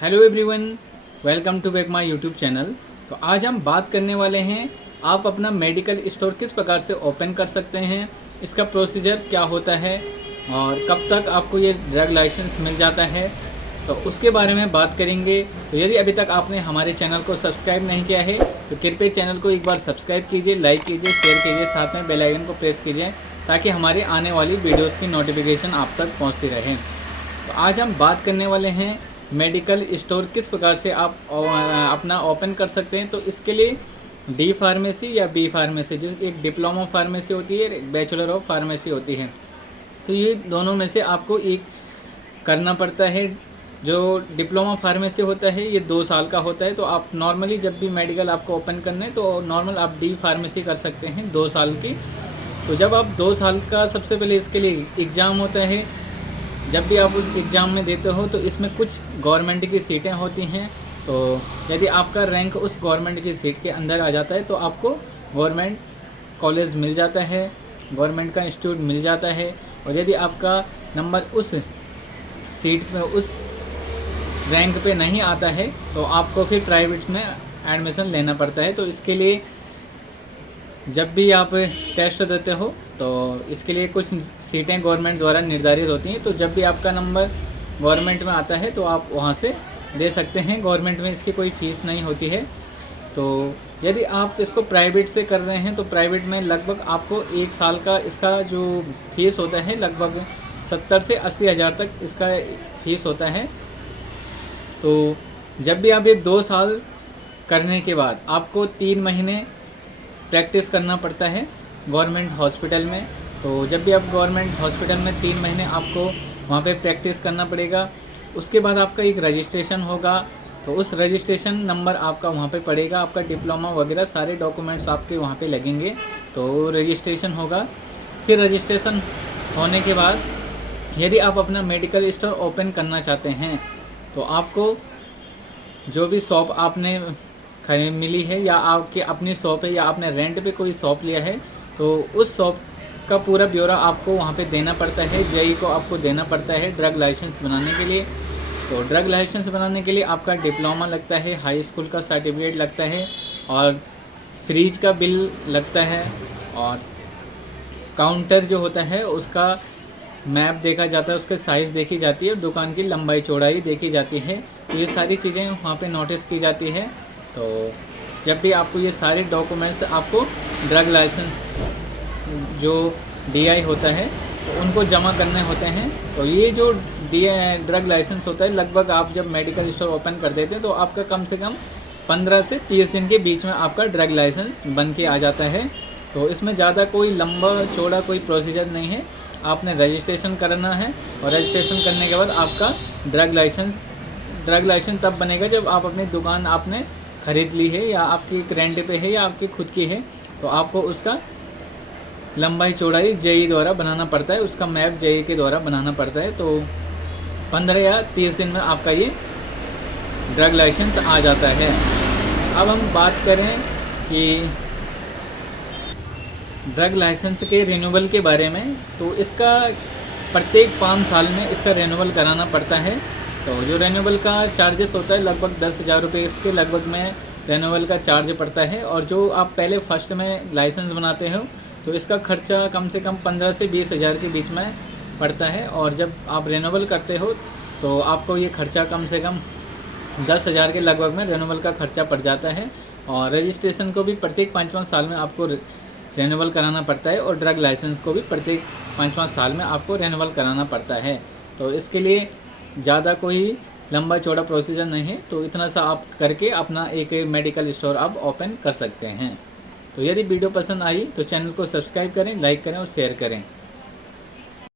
Hello everyone, welcome to back my YouTube channel. तो आज हम बात करने वाले हैं आप अपना मेडिकल स्टोर किस प्रकार से ओपन कर सकते हैं, इसका प्रोसीजर क्या होता है और कब तक आपको ये ड्रग लाइसेंस मिल जाता है, तो उसके बारे में बात करेंगे। तो यदि अभी तक आपने हमारे चैनल को सब्सक्राइब नहीं किया है तो कृपया चैनल को एक बार सब्सक्राइब कीजिए, लाइक कीजिए, शेयर कीजिए, साथ में बेल आइकन को प्रेस कीजिए ताकि हमारे आने वाली वीडियोज़ की नोटिफिकेशन आप तक पहुँचती रहे। तो आज हम बात करने वाले हैं मेडिकल स्टोर किस प्रकार से आप अपना ओपन कर सकते हैं। तो इसके लिए डी फार्मेसी या बी फार्मेसी, जिस एक डिप्लोमा फार्मेसी होती है, एक बैचलर ऑफ फार्मेसी होती है, तो ये दोनों में से आपको एक करना पड़ता है। जो डिप्लोमा फार्मेसी होता है ये 2 साल का होता है। तो आप नॉर्मली जब भी मेडिकल आपको ओपन करना है तो नॉर्मल आप डी फार्मेसी कर सकते हैं 2 साल की। तो जब आप 2 साल का, सबसे पहले इसके लिए एग्ज़ाम होता है। जब भी आप उस एग्ज़ाम में देते हो तो इसमें कुछ गवर्नमेंट की सीटें होती हैं। तो यदि आपका रैंक उस गवर्नमेंट की सीट के अंदर आ जाता है तो आपको गवर्नमेंट कॉलेज मिल जाता है, गवर्नमेंट का इंस्टीट्यूट मिल जाता है। और यदि आपका नंबर उस सीट पे, उस रैंक पे नहीं आता है तो आपको फिर प्राइवेट में एडमिशन लेना पड़ता है। तो इसके लिए जब भी आप टेस्ट देते हो तो इसके लिए कुछ सीटें गवर्नमेंट द्वारा निर्धारित होती हैं। तो जब भी आपका नंबर गवर्नमेंट में आता है तो आप वहाँ से दे सकते हैं। गवर्नमेंट में इसकी कोई फ़ीस नहीं होती है। तो यदि आप इसको प्राइवेट से कर रहे हैं तो प्राइवेट में लगभग आपको 1 साल का इसका जो फीस होता है लगभग 70 से 80 हज़ार तक इसका फ़ीस होता है। तो जब भी आप ये 2 साल करने के बाद आपको 3 महीने प्रैक्टिस करना पड़ता है गवर्नमेंट हॉस्पिटल में। तो जब भी आप गवर्नमेंट हॉस्पिटल में 3 महीने आपको वहाँ पे प्रैक्टिस करना पड़ेगा। उसके बाद आपका एक रजिस्ट्रेशन होगा। तो उस रजिस्ट्रेशन नंबर आपका वहाँ पे पड़ेगा, आपका डिप्लोमा वगैरह सारे डॉक्यूमेंट्स आपके वहाँ पे लगेंगे। तो रजिस्ट्रेशन होगा। फिर रजिस्ट्रेशन होने के बाद यदि आप अपना मेडिकल स्टोर ओपन करना चाहते हैं तो आपको जो भी शॉप आपने खरीद मिली है या आपकी अपनी शॉप है या आपने रेंट पे कोई शॉप लिया है तो उस शॉप का पूरा ब्यौरा आपको वहाँ पे देना पड़ता है। जेई को आपको देना पड़ता है ड्रग लाइसेंस बनाने के लिए। तो ड्रग लाइसेंस बनाने के लिए आपका डिप्लोमा लगता है, हाई स्कूल का सर्टिफिकेट लगता है और फ्रीज का बिल लगता है और काउंटर जो होता है उसका मैप देखा जाता है, उसके साइज़ देखी जाती है और दुकान की लंबाई चौड़ाई देखी जाती है। तो ये सारी चीज़ें वहाँ पे नोटिस की जाती है। तो जब भी आपको ये सारे डॉक्यूमेंट्स, आपको ड्रग लाइसेंस जो डीआई होता है तो उनको जमा करने होते हैं। तो ये जो ड्रग लाइसेंस होता है लगभग आप जब मेडिकल स्टोर ओपन कर देते हैं तो आपका कम से कम 15 से 30 दिन के बीच में आपका ड्रग लाइसेंस बन के आ जाता है। तो इसमें ज़्यादा कोई लंबा चौड़ा कोई प्रोसीजर नहीं है। आपने रजिस्ट्रेशन करना है और रजिस्ट्रेशन करने के बाद आपका ड्रग लाइसेंस तब बनेगा जब आप अपनी दुकान आपने ख़रीद ली है या आपकी रेंट पे है या आपकी खुद की है। तो आपको उसका लंबाई चौड़ाई जेई द्वारा बनाना पड़ता है, उसका मैप जेई के द्वारा बनाना पड़ता है। तो 15 या 30 दिन में आपका ये ड्रग लाइसेंस आ जाता है। अब हम बात करें कि ड्रग लाइसेंस के रिन्यूअल के बारे में, तो इसका प्रत्येक 5 साल में इसका रिन्यूअल कराना पड़ता है। तो जो रिन्यूअल का चार्जेस होता है लगभग 10,000 रुपये इसके लगभग में रिन्यूअल का चार्ज पड़ता है। और जो आप पहले फर्स्ट में लाइसेंस बनाते हो तो इसका खर्चा कम से कम 15 से 20 हज़ार के बीच में पड़ता है। और जब आप रिन्यूअल करते हो तो आपको ये खर्चा कम से कम 10,000 के लगभग में रिन्यूअल का खर्चा पड़ जाता है। और रजिस्ट्रेशन को भी प्रत्येक 5-5 साल में आपको रिन्यूअल कराना पड़ता है और ड्रग लाइसेंस को भी प्रत्येक 5-5 साल में आपको रिन्यूअल कराना पड़ता है। तो इसके लिए ज़्यादा कोई लंबा चौड़ा प्रोसीजर नहीं है। तो इतना सा आप करके अपना एक मेडिकल स्टोर आप ओपन कर सकते हैं। तो यदि वीडियो पसंद आई तो चैनल को सब्सक्राइब करें, लाइक करें और शेयर करें।